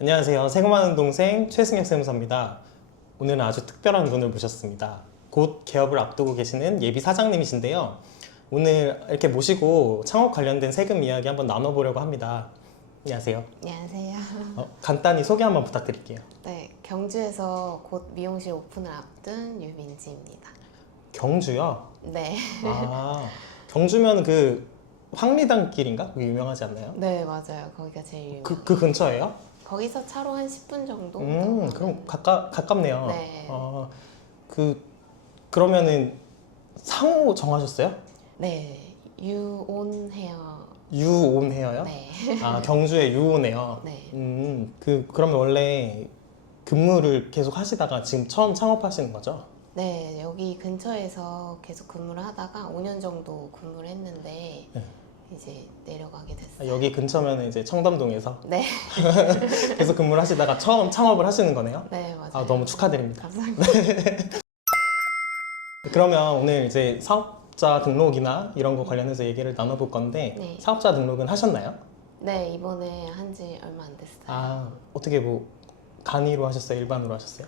안녕하세요. 세금하는 동생 최승혁 세무사입니다. 오늘은 아주 특별한 분을 모셨습니다. 곧 개업을 앞두고 계시는 예비 사장님이신데요. 오늘 이렇게 모시고 창업 관련된 세금 이야기 한번 나눠보려고 합니다. 안녕하세요. 안녕하세요. 간단히 소개 한번 부탁드릴게요. 네, 경주에서 곧 미용실 오픈을 앞둔 유민지입니다. 경주요? 네. 아, 경주면 그 황리단길인가? 그게 유명하지 않나요? 네, 맞아요. 거기가 제일 유명. 그 근처예요? 거기서 차로 한 10분 정도? 그럼 가깝네요. 네. 그러면은 상호 정하셨어요? 네, 유온 헤어. 유온 헤어요? 네. 아, 경주의 유온 헤어. 네. 그러면 원래 근무를 계속 하시다가 지금 처음 창업하시는 거죠? 네, 여기 근처에서 계속 근무를 하다가 5년 정도 근무를 했는데 네. 이제 내려가게 아, 됐어요. 여기 근처면 이제 청담동에서 네. 계속 근무를 하시다가 처음 창업을 하시는 거네요? 네, 맞아요. 아, 너무 축하드립니다. 감사합니다. 그러면 오늘 이제 사업자 등록이나 이런 거 관련해서 얘기를 나눠볼 건데 네. 사업자 등록은 하셨나요? 네, 이번에 한 지 얼마 안 됐어요. 아, 어떻게 뭐 간이로 하셨어요? 일반으로 하셨어요?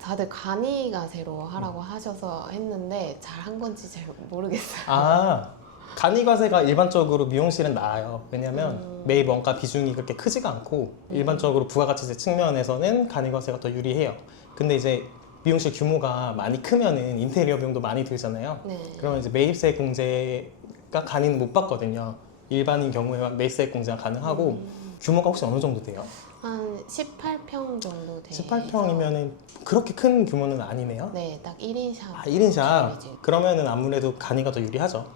다들 간이가세로 하라고 하셔서 했는데 잘 한 건지 잘 모르겠어요. 아, 간이과세가 일반적으로 미용실은 나아요. 왜냐면 매입 원가 비중이 그렇게 크지가 않고 일반적으로 부가가치세 측면에서는 간이과세가 더 유리해요. 근데 이제 미용실 규모가 많이 크면은 인테리어 비용도 많이 들잖아요. 네. 그러면 이제 매입세 공제가 간이는 못 받거든요. 일반인 경우에만 매입세 공제가 가능하고 규모가 혹시 어느 정도 돼요? 한 18평 정도 돼요. 18평이면은 그렇게 큰 규모는 아니네요. 네, 딱 1인 샵. 아, 1인 샵. 이제. 그러면은 아무래도 간이가 더 유리하죠.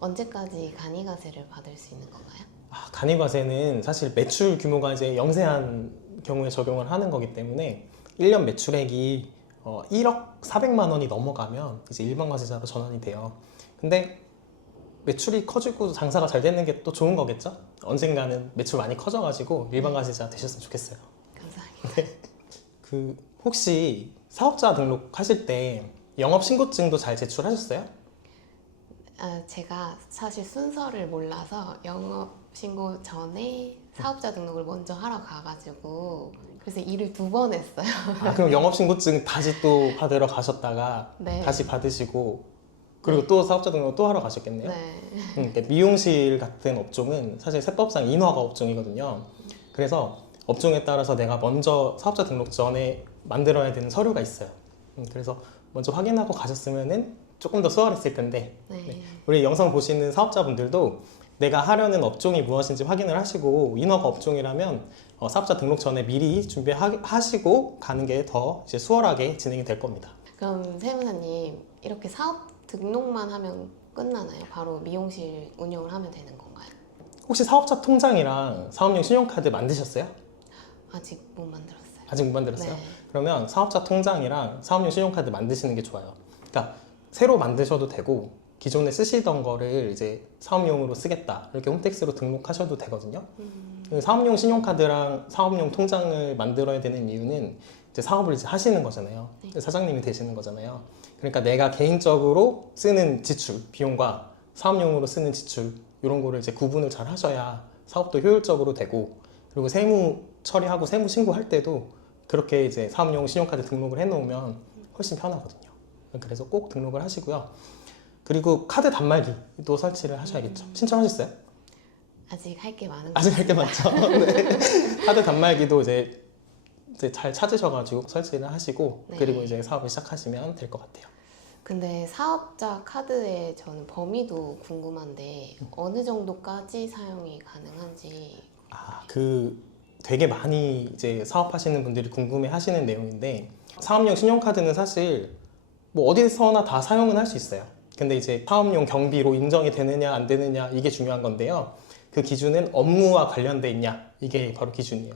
언제까지 간이가세를 받을 수 있는 건가요? 아, 간이과세는 사실 매출 규모가 이제 영세한 경우에 적용을 하는 거기 때문에 1년 매출액이 1억 400만 원이 넘어가면 이제 일반과세자로 전환이 돼요. 근데 매출이 커지고 장사가 잘 되는 게 또 좋은 거겠죠? 언젠가는 매출 많이 커져가지고 일반과세자 되셨으면 좋겠어요. 감사합니다. 그 혹시 사업자 등록하실 때 영업신고증도 잘 제출하셨어요? 아, 제가 사실 순서를 몰라서 영업신고 전에 사업자 등록을 먼저 하러 가가지고 그래서 일을 2번 했어요. 아, 그럼 영업신고증 다시 또 받으러 가셨다가 네. 다시 받으시고 그리고 또 사업자 등록 또 하러 가셨겠네요? 네. 그러니까 미용실 같은 업종은 사실 세법상 인허가 업종이거든요. 그래서 업종에 따라서 내가 먼저 사업자 등록 전에 만들어야 되는 서류가 있어요. 그래서 먼저 확인하고 가셨으면은 조금 더 수월했을 텐데 네. 우리 영상 보시는 사업자분들도 내가 하려는 업종이 무엇인지 확인을 하시고 인허가 업종이라면 사업자 등록 전에 미리 준비하시고 가는 게 더 이제 수월하게 진행이 될 겁니다. 그럼 세무사님 이렇게 사업 등록만 하면 끝나나요? 바로 미용실 운영을 하면 되는 건가요? 혹시 사업자 통장이랑 사업용 신용카드 만드셨어요? 아직 못 만들었어요. 아직 못 만들었어요? 네. 그러면 사업자 통장이랑 사업용 신용카드 만드시는 게 좋아요. 그러니까 새로 만드셔도 되고 기존에 쓰시던 거를 이제 사업용으로 쓰겠다 이렇게 홈택스로 등록하셔도 되거든요. 사업용 신용카드랑 사업용 통장을 만들어야 되는 이유는 이제 사업을 이제 하시는 거잖아요. 네. 사장님이 되시는 거잖아요. 그러니까 내가 개인적으로 쓰는 지출, 비용과 사업용으로 쓰는 지출 이런 거를 이제 구분을 잘 하셔야 사업도 효율적으로 되고 그리고 세무 처리하고 세무 신고할 때도 그렇게 이제 사업용 신용카드 등록을 해놓으면 훨씬 편하거든요. 그래서 꼭 등록을 하시고요. 그리고 카드 단말기도 설치를 하셔야겠죠. 신청하셨어요? 아직 할 게 많은 아직 할 게 많죠. 네. 카드 단말기도 이제 잘 찾으셔가지고 설치를 하시고 네. 그리고 이제 사업을 시작하시면 될 것 같아요. 근데 사업자 카드의 저는 범위도 궁금한데 어느 정도까지 사용이 가능한지. 아, 되게 많이 이제 사업하시는 분들이 궁금해하시는 내용인데 사업용 신용카드는 사실 뭐 어디서나 다 사용은 할 수 있어요. 근데 이제 사업용 경비로 인정이 되느냐 안 되느냐 이게 중요한 건데요. 그 기준은 업무와 관련돼 있냐 이게 바로 기준이에요.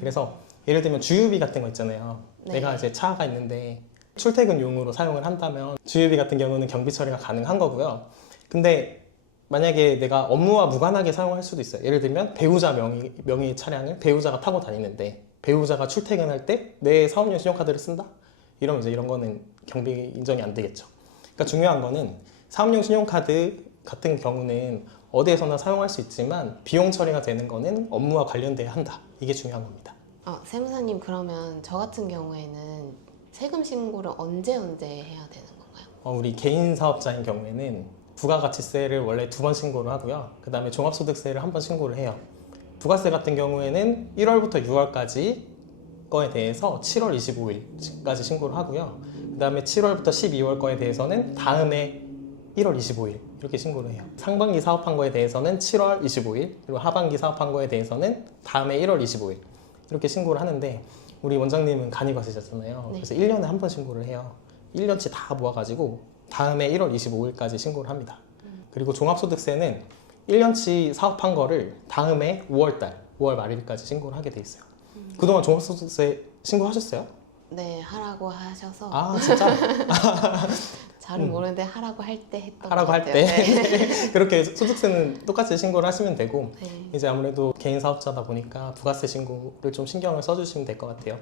그래서 예를 들면 주유비 같은 거 있잖아요. 네. 내가 이제 차가 있는데 출퇴근용으로 사용을 한다면 주유비 같은 경우는 경비 처리가 가능한 거고요. 근데 만약에 내가 업무와 무관하게 사용할 수도 있어요. 예를 들면 배우자 명의 차량을 배우자가 타고 다니는데 배우자가 출퇴근할 때 내 사업용 신용카드를 쓴다? 이러면 이제 이런 거는 경비 인정이 안 되겠죠. 그러니까 중요한 거는 사업용 신용카드 같은 경우는 어디에서나 사용할 수 있지만 비용 처리가 되는 거는 업무와 관련돼야 한다. 이게 중요한 겁니다. 세무사님 그러면 저 같은 경우에는 세금 신고를 언제 해야 되는 건가요? 우리 개인 사업자인 경우에는 부가가치세를 원래 2번 신고를 하고요. 그 다음에 종합소득세를 1번 신고를 해요. 부가세 같은 경우에는 1월부터 6월까지 거에 대해서 7월 25일까지 신고를 하고요. 그 다음에 7월부터 12월 거에 대해서는 다음해 1월 25일 이렇게 신고를 해요. 상반기 사업한 거에 대해서는 7월 25일, 그리고 하반기 사업한 거에 대해서는 다음해 1월 25일 이렇게 신고를 하는데, 우리 원장님은 간이과세자잖아요. 네. 그래서 1년에 한 번 신고를 해요. 1년치 다 모아가지고 다음해 1월 25일까지 신고를 합니다. 그리고 종합소득세는 1년치 사업한 거를 다음해 5월 말일까지 신고를 하게 돼 있어요. 그동안 종합소득세 신고하셨어요? 네, 하라고 하셔서 아, 진짜? 잘은 모르는데 하라고 할 때 했던 하라고 것 할 같아요. 때 네. 그렇게 소득세는 똑같이 신고를 하시면 되고, 네. 이제 아무래도 개인 사업자다 보니까 부가세 신고를 좀 신경을 써주시면 될 것 같아요.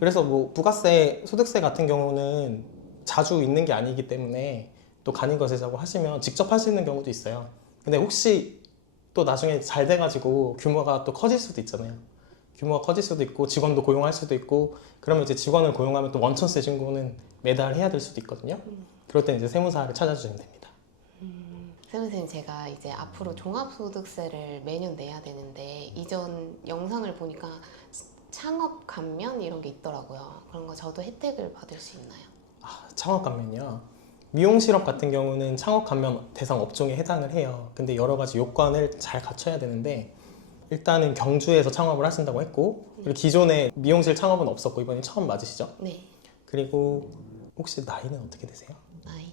그래서 뭐 부가세, 소득세 같은 경우는 자주 있는 게 아니기 때문에 또 간이거세자고 하시면 직접 하시는 경우도 있어요. 근데 혹시 또 나중에 잘 돼가지고 규모가 또 커질 수도 있잖아요. 규모가 커질 수도 있고 직원도 고용할 수도 있고, 그러면 이제 직원을 고용하면 또 원천세 신고는 매달 해야 될 수도 있거든요. 그럴 때 이제 세무사를 찾아주시면 됩니다. 세무사님, 제가 이제 앞으로 종합소득세를 매년 내야 되는데 이전 영상을 보니까 창업 감면 이런 게 있더라고요. 그런 거 저도 혜택을 받을 수 있나요? 창업 감면이요. 미용 실업 같은 경우는 창업 감면 대상 업종에 해당을 해요. 근데 여러 가지 요건을 잘 갖춰야 되는데, 일단은 경주에서 창업을 하신다고 했고, 그리고 기존에 미용실 창업은 없었고 이번이 처음 맞으시죠? 네, 그리고 혹시 나이는 어떻게 되세요? 나이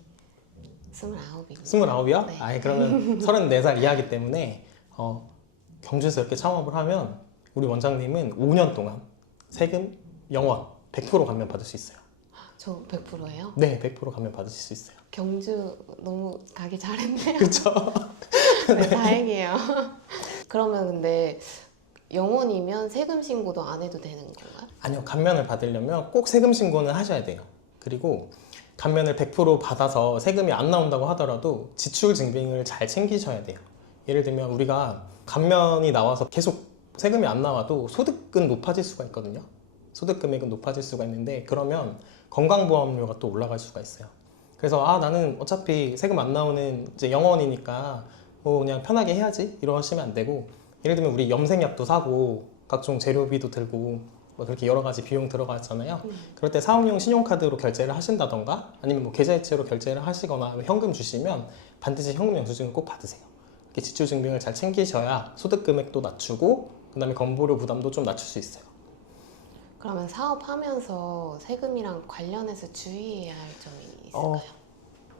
29입니다. 29이요? 네. 아니, 그러면 34살 이하기 때문에 경주에서 이렇게 창업을 하면 우리 원장님은 5년 동안 세금 0원 100% 감면 받을 수 있어요. 저 100%예요? 네, 100% 감면 받으실 수 있어요. 경주 너무 가기 잘했네요. 그렇죠? 네, 다행이에요. 그러면 근데 영원이면 세금 신고도 안 해도 되는 건가요? 아니요, 감면을 받으려면 꼭 세금 신고는 하셔야 돼요. 그리고 감면을 100% 받아서 세금이 안 나온다고 하더라도 지출 증빙을 잘 챙기셔야 돼요. 예를 들면 우리가 감면이 나와서 계속 세금이 안 나와도 소득은 높아질 수가 있거든요. 소득 금액은 높아질 수가 있는데, 그러면 건강보험료가 또 올라갈 수가 있어요. 그래서 나는 어차피 세금 안 나오는 이제 영원이니까 뭐 그냥 편하게 해야지 이러시면 안 되고, 예를 들면 우리 염색약도 사고 각종 재료비도 들고 뭐 그렇게 여러 가지 비용 들어가잖아요. 그럴 때 사업용 신용카드로 결제를 하신다던가 아니면 뭐 계좌이체로 결제를 하시거나 현금 주시면 반드시 현금 영수증을 꼭 받으세요. 이렇게 지출 증빙을 잘 챙기셔야 소득 금액도 낮추고 그다음에 건보료 부담도 좀 낮출 수 있어요. 그러면 사업하면서 세금이랑 관련해서 주의해야 할 점이 있을까요?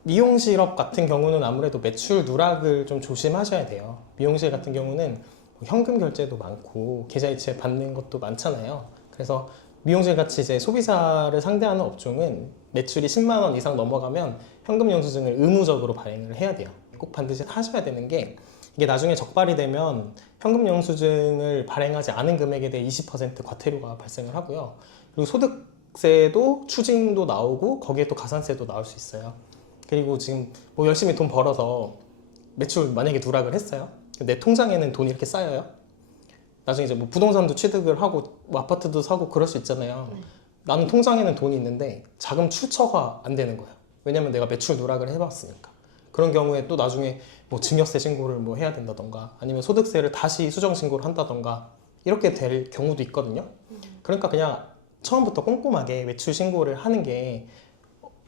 미용실업 같은 경우는 아무래도 매출 누락을 좀 조심하셔야 돼요. 미용실 같은 경우는 현금 결제도 많고 계좌이체 받는 것도 많잖아요. 그래서 미용실 같이 이제 소비자를 상대하는 업종은 매출이 10만 원 이상 넘어가면 현금 영수증을 의무적으로 발행을 해야 돼요. 꼭 반드시 하셔야 되는 게, 이게 나중에 적발이 되면 현금 영수증을 발행하지 않은 금액에 대해 20% 과태료가 발생을 하고요. 그리고 소득세도 추징도 나오고 거기에 또 가산세도 나올 수 있어요. 그리고 지금 뭐 열심히 돈 벌어서 매출 만약에 누락을 했어요. 내 통장에는 돈이 이렇게 쌓여요. 나중에 이제 뭐 부동산도 취득을 하고 뭐 아파트도 사고 그럴 수 있잖아요. 나는 통장에는 돈이 있는데 자금 출처가 안 되는 거예요. 왜냐면 내가 매출 누락을 해봤으니까. 그런 경우에 또 나중에 뭐 증여세 신고를 뭐 해야 된다던가 아니면 소득세를 다시 수정 신고를 한다던가 이렇게 될 경우도 있거든요. 그러니까 그냥 처음부터 꼼꼼하게 매출 신고를 하는 게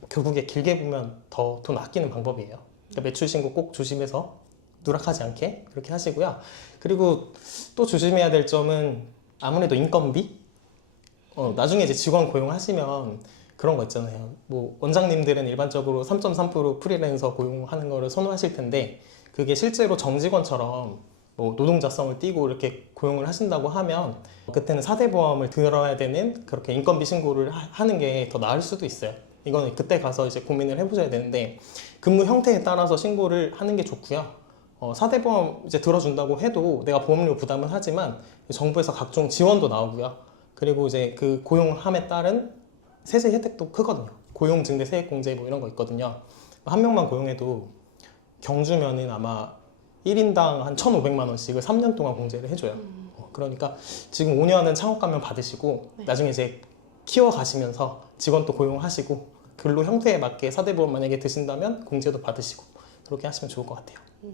결국에 길게 보면 더 돈 아끼는 방법이에요. 그러니까 매출 신고 꼭 조심해서 누락하지 않게 그렇게 하시고요. 그리고 또 조심해야 될 점은 아무래도 인건비? 나중에 이제 직원 고용하시면 그런 거 있잖아요. 뭐 원장님들은 일반적으로 3.3% 프리랜서 고용하는 거를 선호하실 텐데, 그게 실제로 정직원처럼 뭐 노동자성을 띠고 이렇게 고용을 하신다고 하면 그때는 4대 보험을 들어야 되는 그렇게 인건비 신고를 하는 게 더 나을 수도 있어요. 이거는 그때 가서 이제 고민을 해보셔야 되는데, 근무 형태에 따라서 신고를 하는 게 좋고요. 4대 보험 이제 들어준다고 해도 내가 보험료 부담은 하지만 정부에서 각종 지원도 나오고요. 그리고 이제 그 고용함에 따른 세제 혜택도 크거든요. 고용증대 세액공제 뭐 이런 거 있거든요. 한 명만 고용해도 경주면은 아마 1인당 한 1,500만 원씩을 3년 동안 공제를 해줘요. 그러니까 지금 5년은 창업가면 받으시고 네. 나중에 이제 키워가시면서 직원 또 고용하시고 근로 형태에 맞게 4대 보험 만약에 드신다면 공제도 받으시고 그렇게 하시면 좋을 것 같아요. 네.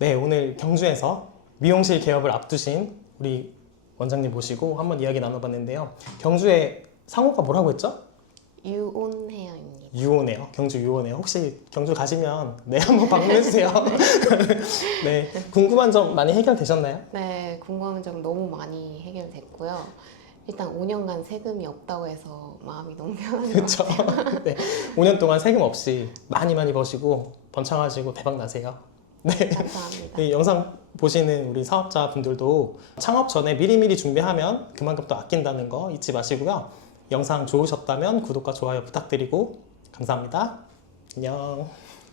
네, 오늘 경주에서 미용실 개업을 앞두신 우리 원장님 모시고 한번 이야기 나눠봤는데요. 경주의 상호가 뭐라고 했죠? 유온헤어입니다. 유오네요. 경주 유오네요. 혹시 경주 가시면 네 한번 방문해주세요. 네, 궁금한 점 많이 해결되셨나요? 네, 궁금한 점 너무 많이 해결됐고요. 일단 5년간 세금이 없다고 해서 마음이 너무 편한 것 그렇죠. 같아요. 네, 5년 동안 세금 없이 많이 버시고 번창하시고 대박 나세요. 네. 감사합니다. 이 영상 보시는 우리 사업자분들도 창업 전에 미리미리 준비하면 그만큼 또 아낀다는 거 잊지 마시고요. 영상 좋으셨다면 구독과 좋아요 부탁드리고 감사합니다. 안녕.